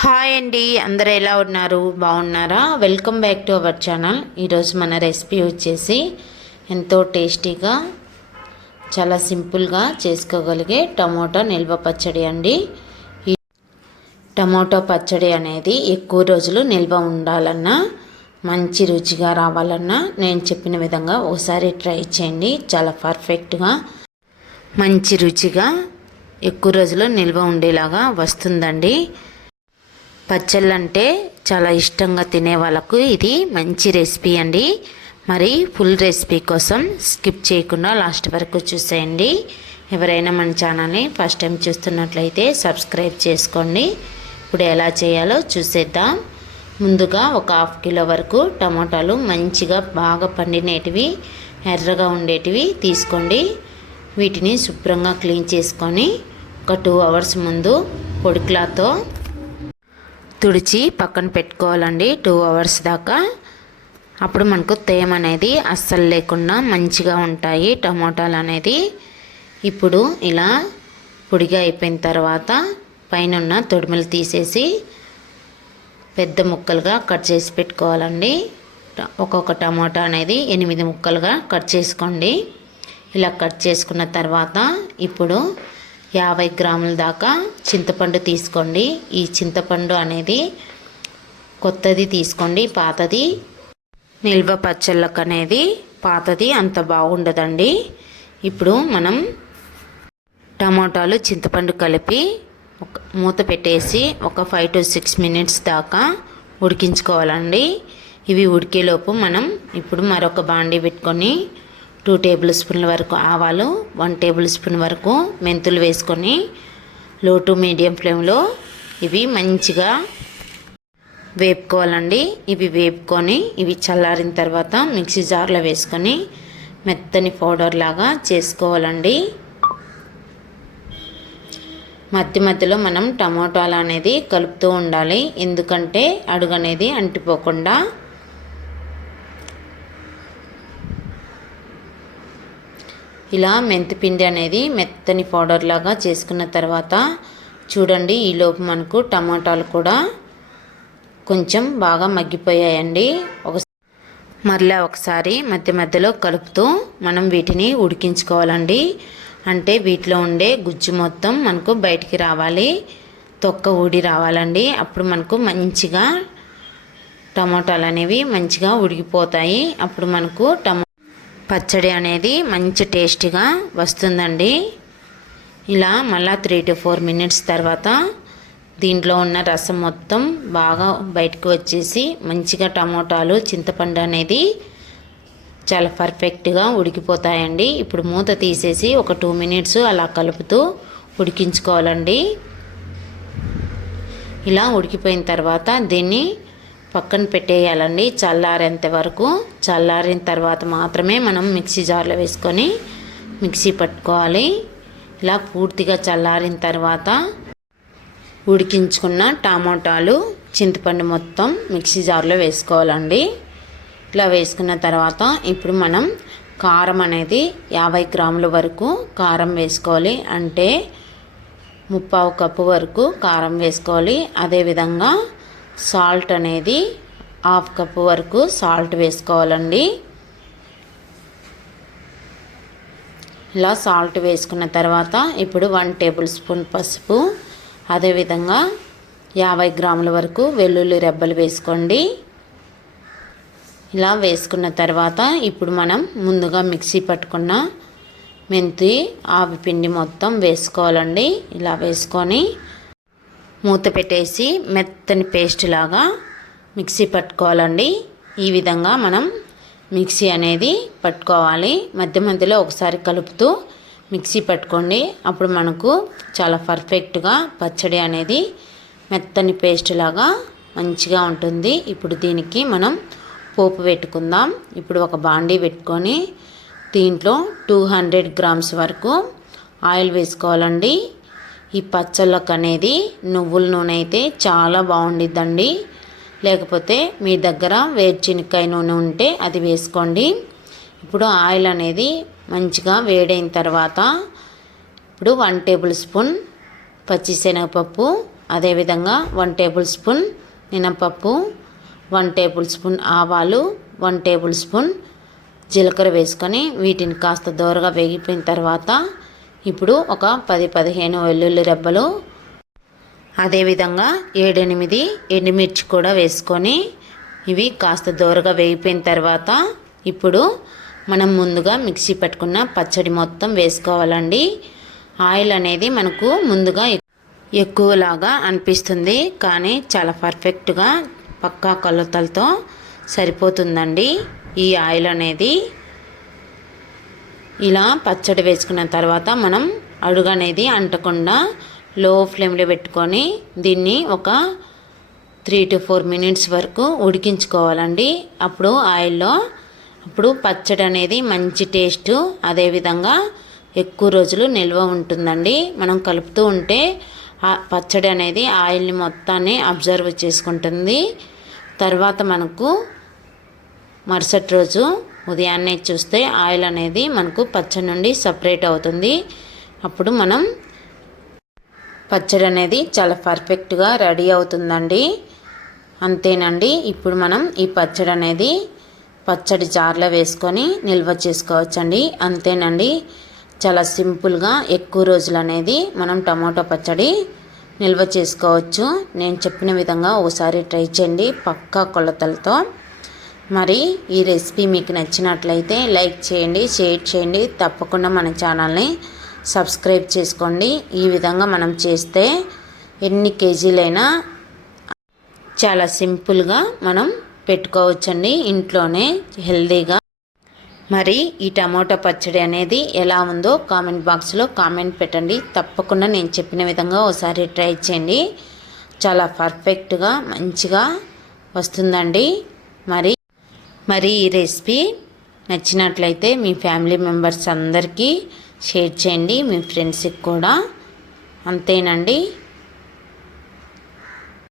Hi అండి అందరు ఎలా ఉన్నారు? బాగున్నారా? Welcome back to our channel ఈరోజు మన రెసిపీ వచ్చేసి ఎంతో టేస్టీగా చాలా సింపుల్గా చేసుకోగలిగే టమోటా నిల్వ పచ్చడి అండి. ఈ టమోటా పచ్చడి అనేది ఎక్కువ రోజులు నిల్వ ఉండాలన్నా మంచి రుచిగా రావాలన్నా నేను చెప్పిన విధంగా ఒకసారి ట్రై చేయండి. చాలా పర్ఫెక్ట్గా మంచి రుచిగా ఎక్కువ రోజులు నిల్వ ఉండేలాగా వస్తుందండి. పచ్చళ్ళు అంటే చాలా ఇష్టంగా తినే వాళ్ళకు ఇది మంచి రెసిపీ అండి. మరి ఫుల్ రెసిపీ కోసం స్కిప్ చేయకుండా లాస్ట్ వరకు చూసేయండి. ఎవరైనా మన ఛానల్ని ఫస్ట్ టైం చూస్తున్నట్లయితే సబ్స్క్రైబ్ చేసుకోండి. ఇప్పుడు ఎలా చేయాలో చూసేద్దాం. ముందుగా ఒక హాఫ్ కిలో వరకు టమాటాలు మంచిగా బాగా పండినేటివి ఎర్రగా ఉండేటివి తీసుకోండి. వీటిని శుభ్రంగా క్లీన్ చేసుకొని ఒక టూ అవర్స్ ముందు పొడి క్లాత్తో తుడిచి పక్కన పెట్టుకోవాలండి టూ అవర్స్ దాకా. అప్పుడు మనకు తేమ అనేది అస్సలు లేకుండా మంచిగా ఉంటాయి టమోటాలు అనేది. ఇప్పుడు ఇలా పొడిగా అయిపోయిన తర్వాత పైన ఉన్న తొడిమలు తీసేసి పెద్ద ముక్కలుగా కట్ చేసి పెట్టుకోవాలండి. ఒక్కొక్క టమోటా అనేది ఎనిమిది ముక్కలుగా కట్ చేసుకోండి. ఇలా కట్ చేసుకున్న తర్వాత ఇప్పుడు యాభై గ్రాముల దాకా చింతపండు తీసుకోండి. ఈ చింతపండు అనేది కొత్తది తీసుకోండి పాతది. నిల్వ పచ్చళ్ళకు అనేది పాతది అంత బాగుండదండి. ఇప్పుడు మనం టమాటాలు చింతపండు కలిపి ఒక మూత పెట్టేసి ఒక ఫైవ్ టు సిక్స్ మినిట్స్ దాకా ఉడికించుకోవాలండి. ఇవి ఉడికేలోపు మనం ఇప్పుడు మరొక బాండీ పెట్టుకొని టూ టేబుల్ స్పూన్ల వరకు ఆవాలు వన్ టేబుల్ స్పూన్ వరకు మెంతులు వేసుకొని లో టు మీడియం ఫ్లేమ్లో ఇవి మంచిగా వేపుకోవాలండి. ఇవి వేపుకొని ఇవి చల్లారిన తర్వాత మిక్సీ జార్లో వేసుకొని మెత్తని పౌడర్ లాగా చేసుకోవాలండి. మధ్య మధ్యలో మనం టమాటాలు అనేది కలుపుతూ ఉండాలి. ఎందుకంటే అడుగు అనేది అంటిపోకుండా ఇలా మెంతిపిండి అనేది మెత్తని పౌడర్ లాగా చేసుకున్న తర్వాత చూడండి ఈలోపు మనకు టమాటాలు కూడా కొంచెం బాగా మగ్గిపోయాయండి. ఒక మరలా ఒకసారి మధ్య మధ్యలో కలుపుతూ మనం వీటిని ఉడికించుకోవాలండి. అంటే వీటిలో ఉండే గుజ్జు మొత్తం మనకు బయటికి రావాలి. తొక్క ఊడి రావాలండి. అప్పుడు మనకు మంచిగా టమాటాలు అనేవి మంచిగా ఉడికిపోతాయి. అప్పుడు మనకు టమా పచ్చడి అనేది మంచి టేస్టీగా వస్తుందండి. ఇలా మళ్ళీ త్రీ టు ఫోర్ మినిట్స్ తర్వాత దీంట్లో ఉన్న రసం మొత్తం బాగా బయటకు వచ్చేసి మంచిగా టమోటాలు చింతపండు అనేది చాలా పర్ఫెక్ట్గా ఉడికిపోతాయండి. ఇప్పుడు మూత తీసేసి ఒక టూ మినిట్స్ అలా కలుపుతూ ఉడికించుకోవాలండి. ఇలా ఉడికిపోయిన తర్వాత దీన్ని పక్కన పెట్టేయాలండి చల్లారేంత వరకు. చల్లారిన తర్వాత మాత్రమే మనం మిక్సీ జార్లో వేసుకొని మిక్సీ పట్టుకోవాలి. ఇలా పూర్తిగా చల్లారిన తర్వాత ఉడికించుకున్న టమాటాలు చింతపండు మొత్తం మిక్సీ జార్లో వేసుకోవాలండి. ఇలా వేసుకున్న తర్వాత ఇప్పుడు మనం కారం అనేది యాభై గ్రాముల వరకు కారం వేసుకోవాలి. అంటే ముప్పావు కప్పు వరకు కారం వేసుకోవాలి. అదేవిధంగా సాల్ట్ అనేది హాఫ్ కప్పు వరకు సాల్ట్ వేసుకోవాలండి. ఇలా సాల్ట్ వేసుకున్న తర్వాత ఇప్పుడు వన్ టేబుల్ స్పూన్ పసుపు అదేవిధంగా యాభై గ్రాముల వరకు వెల్లుల్లి రెబ్బలు వేసుకోండి. ఇలా వేసుకున్న తర్వాత ఇప్పుడు మనం ముందుగా మిక్సీ పట్టుకున్న మెంతి ఆవి పిండి మొత్తం వేసుకోవాలండి. ఇలా వేసుకొని మూత పెట్టేసి మెత్తని పేస్ట్ లాగా మిక్సీ పట్టుకోవాలండి. ఈ విధంగా మనం మిక్సీ అనేది పట్టుకోవాలి. మధ్య మధ్యలో ఒకసారి కలుపుతూ మిక్సీ పట్టుకోండి. అప్పుడు మనకు చాలా పర్ఫెక్ట్గా పచ్చడి అనేది మెత్తని పేస్ట్ లాగా మంచిగా ఉంటుంది. ఇప్పుడు దీనికి మనం పోపు పెట్టుకుందాం. ఇప్పుడు ఒక బాండీ పెట్టుకొని దీంట్లో టూ హండ్రెడ్ గ్రామ్స్ వరకు ఆయిల్ వేసుకోవాలండి. ఈ పచ్చళ్ళకు అనేది నువ్వుల నూనె అయితే చాలా బాగుండిద్దండి. లేకపోతే మీ దగ్గర వేరుచినకాయ నూనె ఉంటే అది వేసుకోండి. ఇప్పుడు ఆయిల్ అనేది మంచిగా వేడైన తర్వాత ఇప్పుడు వన్ టేబుల్ స్పూన్ పచ్చిశనగపప్పు అదేవిధంగా వన్ టేబుల్ స్పూన్ మినపప్పు వన్ టేబుల్ స్పూన్ ఆవాలు వన్ టేబుల్ స్పూన్ జీలకర్ర వేసుకొని వీటిని కాస్త దోరగా వేగిపోయిన తర్వాత ఇప్పుడు ఒక పది పదిహేను వెల్లుల్లి రెబ్బలు అదేవిధంగా ఏడెనిమిది ఎండుమిర్చి కూడా వేసుకొని ఇవి కాస్త దూరగా వేగిపోయిన తర్వాత ఇప్పుడు మనం ముందుగా మిక్సీ పెట్టుకున్న పచ్చడి మొత్తం వేసుకోవాలండి. ఆయిల్ అనేది మనకు ముందుగా ఎక్కువలాగా అనిపిస్తుంది కానీ చాలా పర్ఫెక్ట్గా పక్కా కొలతలతో సరిపోతుందండి ఈ ఆయిల్ అనేది. ఇలా పచ్చడి వేసుకున్న తర్వాత మనం అడుగు అనేది అంటకుండా లో ఫ్లేమ్లో పెట్టుకొని దీన్ని ఒక త్రీ టు ఫోర్ మినిట్స్ వరకు ఉడికించుకోవాలండి. అప్పుడు ఆయిల్లో అప్పుడు పచ్చడి అనేది మంచి టేస్ట్ అదేవిధంగా ఎక్కువ రోజులు నిల్వ ఉంటుందండి. మనం కలుపుతూ ఉంటే ఆ పచ్చడి అనేది ఆయిల్ని మొత్తాన్ని అబ్జర్వ్ చేసుకుంటుంది. తర్వాత మనకు మరుసటి రోజు ఉదయాన్నే చూస్తే ఆయిల్ అనేది మనకు పచ్చడి నుండి సపరేట్ అవుతుంది. అప్పుడు మనం పచ్చడి అనేది చాలా పర్ఫెక్ట్గా రెడీ అవుతుందండి. అంతేనండి ఇప్పుడు మనం ఈ పచ్చడి అనేది పచ్చడి జార్లో వేసుకొని నిల్వ చేసుకోవచ్చండి. అంతేనండి చాలా సింపుల్గా ఎక్కువ రోజులు అనేది మనం టమాటో పచ్చడి నిల్వ చేసుకోవచ్చు. నేను చెప్పిన విధంగా ఒకసారి ట్రై చేయండి పక్కా కొలతలతో. మరి ఈ రెసిపీ మీకు నచ్చినట్లయితే లైక్ చేయండి షేర్ చేయండి. తప్పకుండా మన ఛానల్ని సబ్స్క్రైబ్ చేసుకోండి. ఈ విధంగా మనం చేస్తే ఎన్ని కేజీలైనా చాలా సింపుల్గా మనం పెట్టుకోవచ్చండి. ఇంట్లోనే హెల్దీగా. మరి ఈ టమోటా పచ్చడి అనేది ఎలా ఉందో కామెంట్ బాక్స్లో కామెంట్ పెట్టండి. తప్పకుండా నేను చెప్పిన విధంగా ఒకసారి ట్రై చేయండి. చాలా పర్ఫెక్ట్గా మంచిగా వస్తుందండి. మరి మరి ఈ రెసిపీ నచ్చినట్లయితే మీ ఫ్యామిలీ మెంబర్స్ అందరికీ షేర్ చేయండి మీ ఫ్రెండ్స్కి కూడా. అంతేనండి.